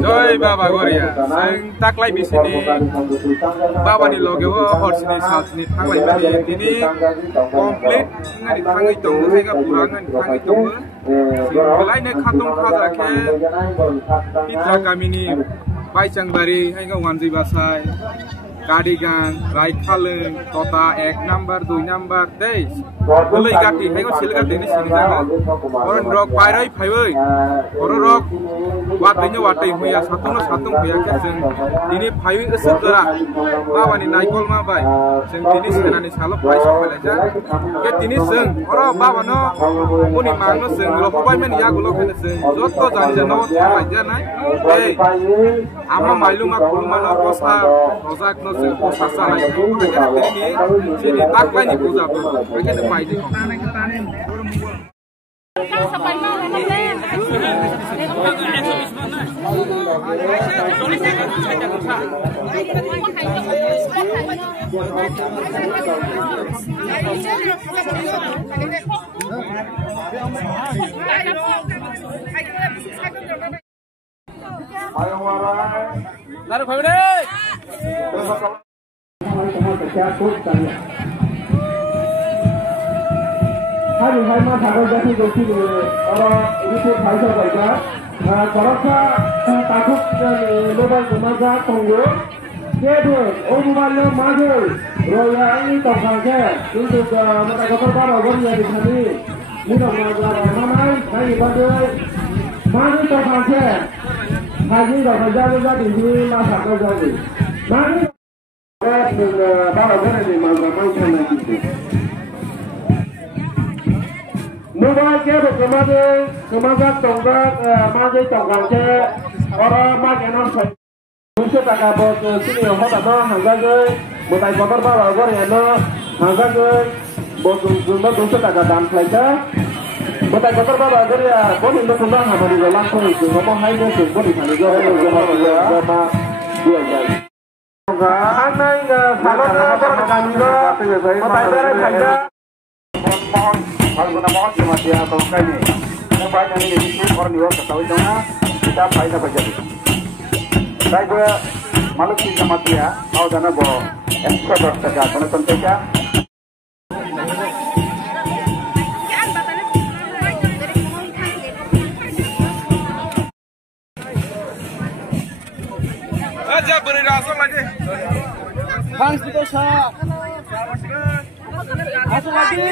Jai Baba Goria, sing taklay bisini Baba ni loge horsini salsini taklay bani ini komplit ngari tangi tunggu sehingga purangan tangi tunggu sehingga ne khatung khadra ke pitra kami ni Baisangbari hingga Wanji Basai Kadigan, Raikhaleng, Kota 1 number, 2 number, deh. Boleh gati, hingga silgati ini sini jaga. Orang rok pairai pairai, orang rok watanya huya satu huya keseng. Ini pairai esegera, bawa ni naikol mabai. Seng ini sekarang ni salah pai sampai aja. Ke ini seng, orang bawa no, puni mangno seng, loh pai men ya gulo kene seng. Joto jani jano aja nai. Eh, ama malu mak pulu malu kosa, kosa no kosa sana itu aja ini sini taklay ni puja tu, aja tu pai di. Lalu kau ni. Hari mah sahaja jadi orang itu bahasa baca. Kalau takut mobile kemaja tunggu. Jadi mobile maju. Roya ini tongkangnya untuk mereka pertama orang di sini. Mudah mudahan mana hari badai maju tongkangnya. Hari dah kerja juga di sini masa kerja ni. Mari bawa orang ni mahu sana gitu. Mobile ke kemaja tonggak maju tongkangnya orang macam apa? Mungkin tak kabur sini orang tak tahu harga je. Bukan kotor bawa orang yang harga je. Bos tak kadang saja. Bukan kotor bawa orang ya. Bos itu sudah hamil di langsung itu. Ngomong hai ni tu, bos di sana juga. Dua jam. Anai salah apa kami tu? Bukan beres saja. Mohon, kalau mohon cuma dia tolong ini. Yang banyak ini di sini orang juga ketahui dong. Kita faedah berjadi. Saya juga malu sih sama dia. Tahu dana boh. Ekspor bersaja. Karena tentunya. Aja beri langsung lagi. Bang itu sah. Langsung lagi.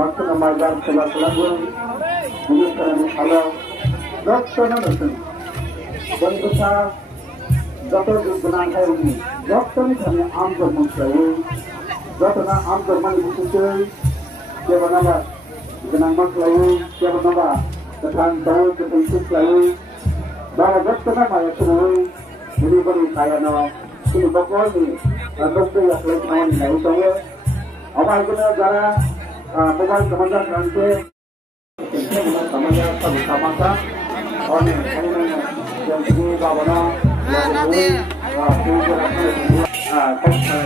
Waktu namajar selat-selatun ini karena Allah dokter dokter dan besar dokter dibenarkan ini dokter ini kami ambil mengklaim dokter nak ambil mengikuti siapa nama dikenang mengklaim siapa nama tentang tahu tentang klaim bahwa dokter nama yang semua ini beri saya nama ini pokok ini dokter yang klaim nama ini lain saya apa itu negara mobile kemajar kerante kemajar sama-sama oleh yang ini bawa nanti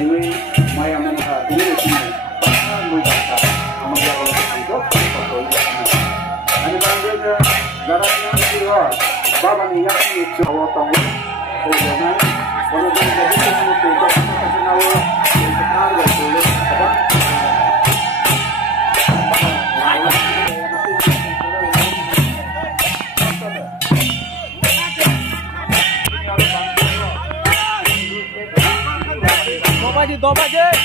ini maya mereka ini mereka kemajar itu ini bagiannya darahnya itu bawa nih yang itu awal tahun kemudian kalau jadi itu lagi, dua lagi.